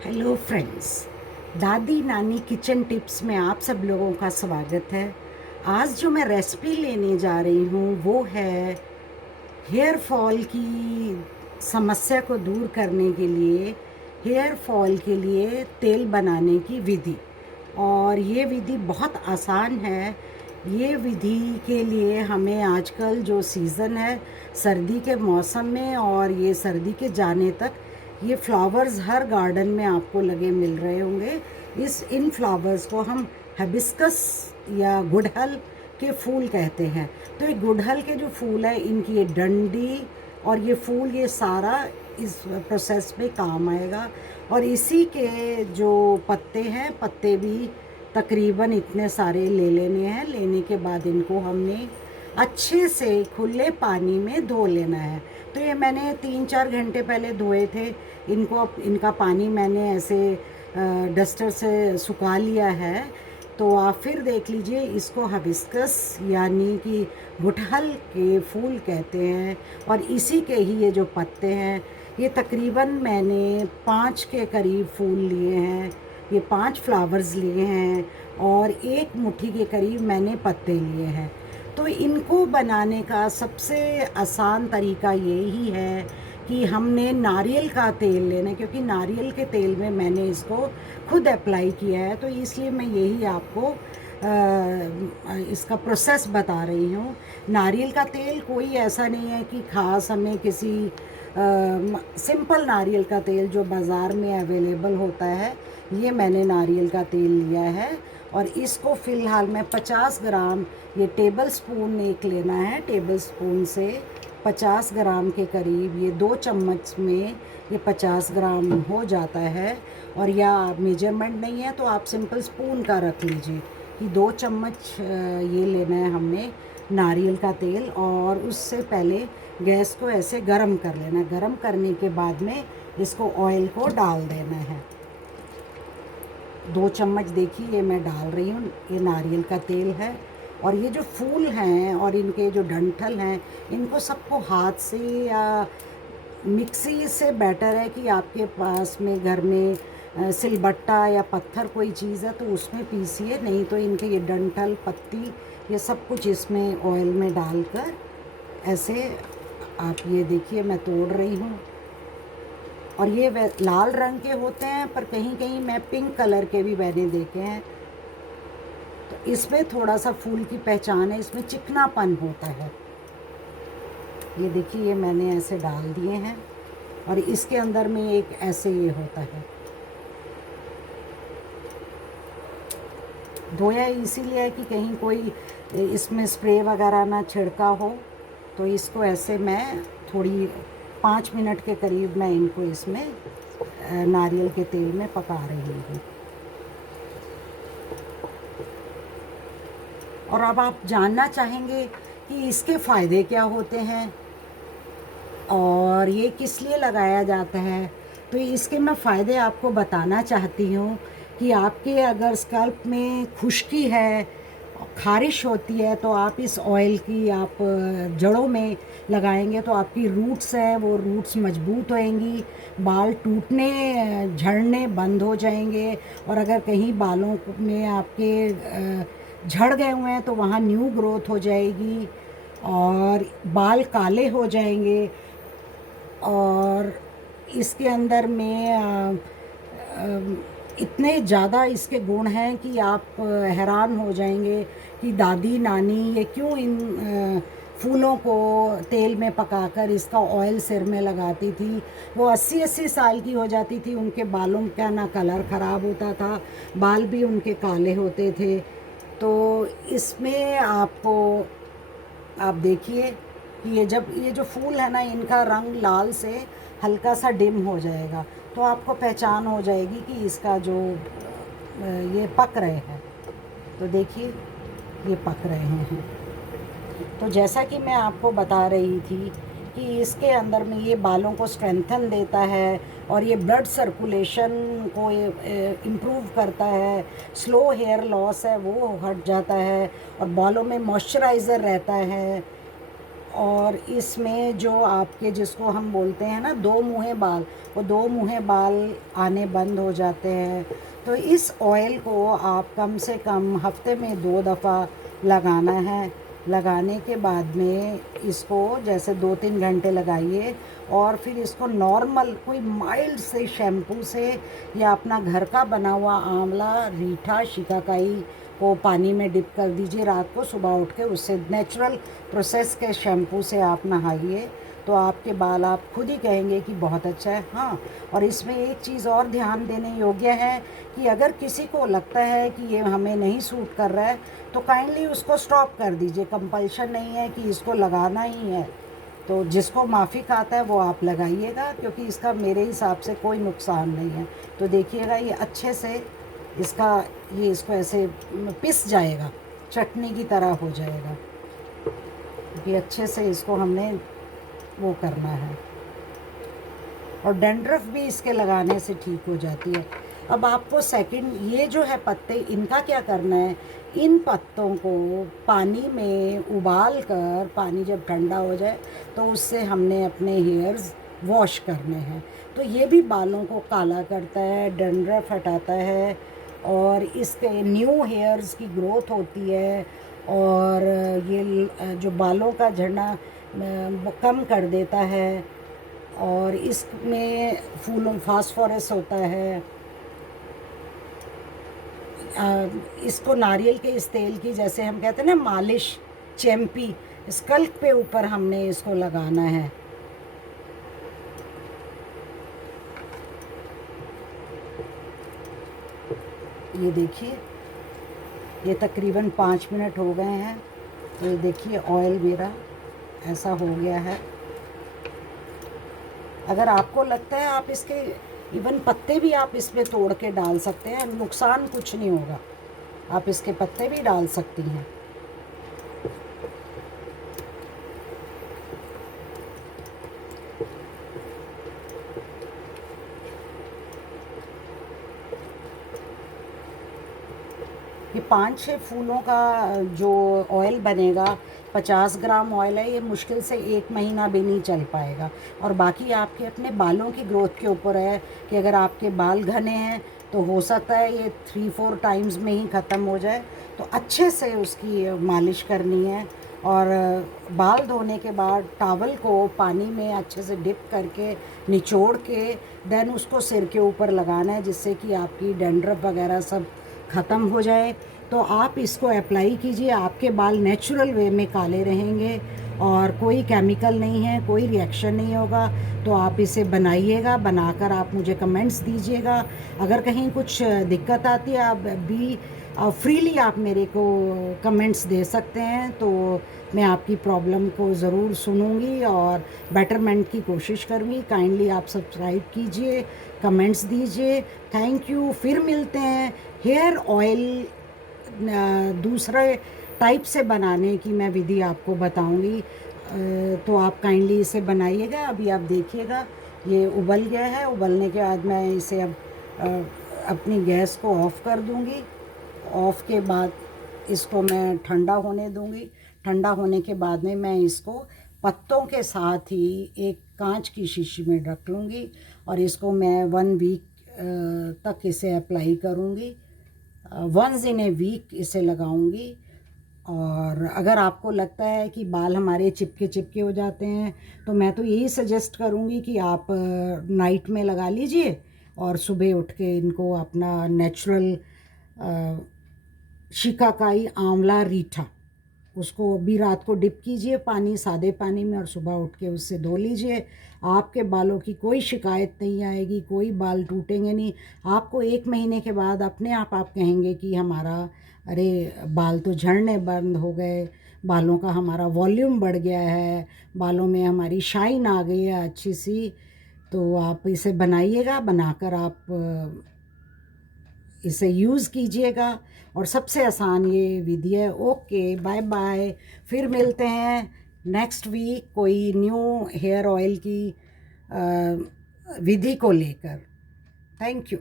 Hello friends, दादी नानी kitchen tips में आप सब लोगों का स्वागत है। आज जो मैं रेसिपी लेने जा रही हूँ वो है हेयर फॉल की समस्या को दूर करने के लिए, हेयर फॉल के लिए तेल बनाने की विधि। और ये विधि बहुत आसान है। ये विधि के लिए हमें आजकल जो सीज़न है सर्दी के मौसम में और ये सर्दी के जाने तक ये फ्लावर्स हर गार्डन में आपको लगे मिल रहे होंगे। इन फ्लावर्स को हम हिबिस्कस या गुड़हल के फूल कहते हैं। तो ये गुड़हल के जो फूल है, इनकी ये डंडी और ये फूल, ये सारा इस प्रोसेस में काम आएगा। और इसी के जो पत्ते हैं, पत्ते भी तकरीबन इतने सारे ले लेने हैं। लेने के बाद इनको हमने अच्छे से खुले पानी में धो लेना है। तो ये मैंने 3-4 घंटे पहले धोए थे इनको। इनका पानी मैंने ऐसे डस्टर से सुखा लिया है। तो आप फिर देख लीजिए, इसको हिबिस्कस यानी कि गुड़हल के फूल कहते हैं। और इसी के ही ये जो पत्ते हैं, ये तकरीबन मैंने 5 के करीब फूल लिए हैं। ये 5 फ्लावर्स लिए हैं और 1 मुट्ठी के करीब मैंने पत्ते लिए हैं। तो इनको बनाने का सबसे आसान तरीका यही है कि हमने नारियल का तेल लेना है, क्योंकि नारियल के तेल में मैंने इसको खुद अप्लाई किया है। तो इसलिए मैं यही आपको इसका प्रोसेस बता रही हूँ। नारियल का तेल कोई ऐसा नहीं है कि ख़ास हमें किसी सिंपल नारियल का तेल जो बाज़ार में अवेलेबल होता है, ये मैंने नारियल का तेल लिया है। और इसको फ़िलहाल मैं 50 ग्राम, ये टेबल स्पून एक लेना है, टेबल स्पून से 50 ग्राम के करीब, ये 2 चम्मच में ये 50 ग्राम हो जाता है। और या मेजरमेंट नहीं है तो आप सिंपल स्पून का रख लीजिए कि 2 चम्मच ये लेना है हमने नारियल का तेल। और उससे पहले गैस को ऐसे गरम कर लेना। गरम करने के बाद में इसको ऑयल को डाल देना है। 2 चम्मच देखिए ये मैं डाल रही हूँ, ये नारियल का तेल है। और ये जो फूल हैं और इनके जो डंठल हैं, इनको सबको हाथ से या मिक्सी से बेटर है कि आपके पास में घर में सिलबट्टा या पत्थर कोई चीज़ है तो उसमें पीसिए। नहीं तो इनके ये डंठल, पत्ती, ये सब कुछ इसमें ऑयल में डालकर ऐसे आप ये देखिए मैं तोड़ रही हूँ। और ये लाल रंग के होते हैं, पर कहीं कहीं मैं पिंक कलर के भी मैंने देखे हैं। तो इसमें थोड़ा सा फूल की पहचान है, इसमें चिकनापन होता है। ये देखिए ये मैंने ऐसे डाल दिए हैं। और इसके अंदर में एक ऐसे ये होता है। धोया इसीलिए है कि कहीं कोई इसमें स्प्रे वगैरह ना छिड़का हो। तो इसको ऐसे मैं थोड़ी 5 मिनट के करीब मैं इनको इसमें नारियल के तेल में पका रही हूँ। और अब आप जानना चाहेंगे कि इसके फ़ायदे क्या होते हैं और ये किस लिए लगाया जाता है। तो इसके मैं फ़ायदे आपको बताना चाहती हूँ कि आपके अगर स्कल्प में खुश्की है, ख़ारिश होती है, तो आप इस ऑयल की आप जड़ों में लगाएंगे तो आपकी रूट्स हैं वो रूट्स मजबूत होएंगी, बाल टूटने झड़ने बंद हो जाएंगे। और अगर कहीं बालों में आपके झड़ गए हुए हैं तो वहाँ न्यू ग्रोथ हो जाएगी और बाल काले हो जाएंगे। और इसके अंदर में इतने ज़्यादा इसके गुण हैं कि आप हैरान हो जाएंगे कि दादी नानी ये क्यों इन फूलों को तेल में पकाकर इसका ऑयल सिर में लगाती थी। वो 80-80 साल की हो जाती थी, उनके बालों का ना कलर ख़राब होता था, बाल भी उनके काले होते थे। तो इसमें आपको आप देखिए कि ये जो फूल है ना, इनका रंग लाल से हल्का सा डिम हो जाएगा तो आपको पहचान हो जाएगी कि इसका जो ये पक रहे हैं। तो देखिए ये पक रहे हैं। तो जैसा कि मैं आपको बता रही थी कि इसके अंदर में ये बालों को स्ट्रेंथन देता है और ये ब्लड सर्कुलेशन को इम्प्रूव करता है। स्लो हेयर लॉस है वो हट जाता है और बालों में मॉइस्चराइज़र रहता है। और इसमें जो आपके जिसको हम बोलते हैं ना दो मुँहे बाल, वो दो मुँहे बाल आने बंद हो जाते हैं। तो इस ऑयल को आप कम से कम हफ्ते में 2 दफ़ा लगाना है। लगाने के बाद में इसको जैसे 2-3 घंटे लगाइए और फिर इसको नॉर्मल कोई माइल्ड से शैम्पू से या अपना घर का बना हुआ आंवला, रीठा, शिकाकाई को पानी में डिप कर दीजिए रात को, सुबह उठ के उससे नेचुरल प्रोसेस के शैम्पू से आप नहाइए तो आपके बाल आप खुद ही कहेंगे कि बहुत अच्छा है। हाँ, और इसमें एक चीज़ और ध्यान देने योग्य है कि अगर किसी को लगता है कि ये हमें नहीं सूट कर रहा है तो काइंडली उसको स्टॉप कर दीजिए। कंपल्शन नहीं है कि इसको लगाना ही है। तो जिसको माफ़िक आता है वो आप लगाइएगा, क्योंकि इसका मेरे हिसाब से कोई नुकसान नहीं है। तो देखिएगा ये अच्छे से इसको ऐसे पिस जाएगा, चटनी की तरह हो जाएगा। ये अच्छे से इसको हमने वो करना है और डैंड्रफ भी इसके लगाने से ठीक हो जाती है। अब आपको सेकंड ये जो है पत्ते, इनका क्या करना है, इन पत्तों को पानी में उबाल कर, पानी जब ठंडा हो जाए तो उससे हमने अपने हेयर्स वॉश करने हैं। तो ये भी बालों को काला करता है, डैंड्रफ हटाता है और इसके न्यू हेयर्स की ग्रोथ होती है और ये जो बालों का झड़ना कम कर देता है। और इसमें फूलों फास्फोरस होता है। इसको नारियल के इस तेल की, जैसे हम कहते हैं ना मालिश, चैम्पी, स्कल्प पे ऊपर हमने इसको लगाना है। ये देखिए, ये तकरीबन 5 मिनट हो गए हैं। तो ये देखिए ऑयल मेरा ऐसा हो गया है। अगर आपको लगता है आप इसके इवन पत्ते भी आप इसमें तोड़ के डाल सकते हैं, नुकसान कुछ नहीं होगा, आप इसके पत्ते भी डाल सकती हैं। ये 5-6 फूलों का जो ऑयल बनेगा, 50 ग्राम ऑयल है, ये मुश्किल से 1 महीना भी नहीं चल पाएगा। और बाकी आपके अपने बालों की ग्रोथ के ऊपर है कि अगर आपके बाल घने हैं तो हो सकता है ये 3-4 टाइम्स में ही ख़त्म हो जाए। तो अच्छे से उसकी मालिश करनी है और बाल धोने के बाद टॉवल को पानी में अच्छे से डिप करके निचोड़ के देन उसको सिर के ऊपर लगाना है, जिससे कि आपकी डैंड्रफ वगैरह सब ख़त्म हो जाए। तो आप इसको अप्लाई कीजिए, आपके बाल नेचुरल वे में काले रहेंगे और कोई केमिकल नहीं है, कोई रिएक्शन नहीं होगा। तो आप इसे बनाइएगा, बनाकर आप मुझे कमेंट्स दीजिएगा। अगर कहीं कुछ दिक्कत आती है आप भी फ्रीली आप मेरे को कमेंट्स दे सकते हैं, तो मैं आपकी प्रॉब्लम को ज़रूर सुनूंगी और बेटरमेंट की कोशिश करूँगी। काइंडली आप सब्सक्राइब कीजिए, कमेंट्स दीजिए। Thank you. फिर मिलते हैं। हेयर ऑयल दूसरे टाइप से बनाने की मैं विधि आपको बताऊंगी, तो आप काइंडली इसे बनाइएगा। अभी आप देखिएगा ये उबल गया है। उबलने के बाद मैं इसे अब अपनी गैस को ऑफ़ कर दूंगी। ऑफ़ के बाद इसको मैं ठंडा होने दूंगी। ठंडा होने के बाद में मैं इसको पत्तों के साथ ही एक कांच की शीशी में रख लूँगी और इसको मैं 1 वीक तक इसे अप्लाई करूँगी। वंस इन ए वीक इसे लगाऊंगी। और अगर आपको लगता है कि बाल हमारे चिपके चिपके हो जाते हैं तो मैं तो यही सजेस्ट करूंगी कि आप नाइट में लगा लीजिए और सुबह उठ के इनको अपना नेचुरल शिकाकाई, आंवला, रीठा, उसको भी रात को डिप कीजिए पानी, सादे पानी में, और सुबह उठ के उससे धो लीजिए। आपके बालों की कोई शिकायत नहीं आएगी, कोई बाल टूटेंगे नहीं। आपको 1 महीने के बाद अपने आप कहेंगे कि हमारा अरे बाल तो झड़ने बंद हो गए, बालों का हमारा वॉल्यूम बढ़ गया है, बालों में हमारी शाइन आ गई है अच्छी सी। तो आप इसे बनाइएगा, बनाकर आप इसे यूज़ कीजिएगा और सबसे आसान ये विधि है। Okay, bye bye. फिर मिलते हैं नेक्स्ट वीक कोई न्यू हेयर ऑयल की विधि को लेकर। Thank you.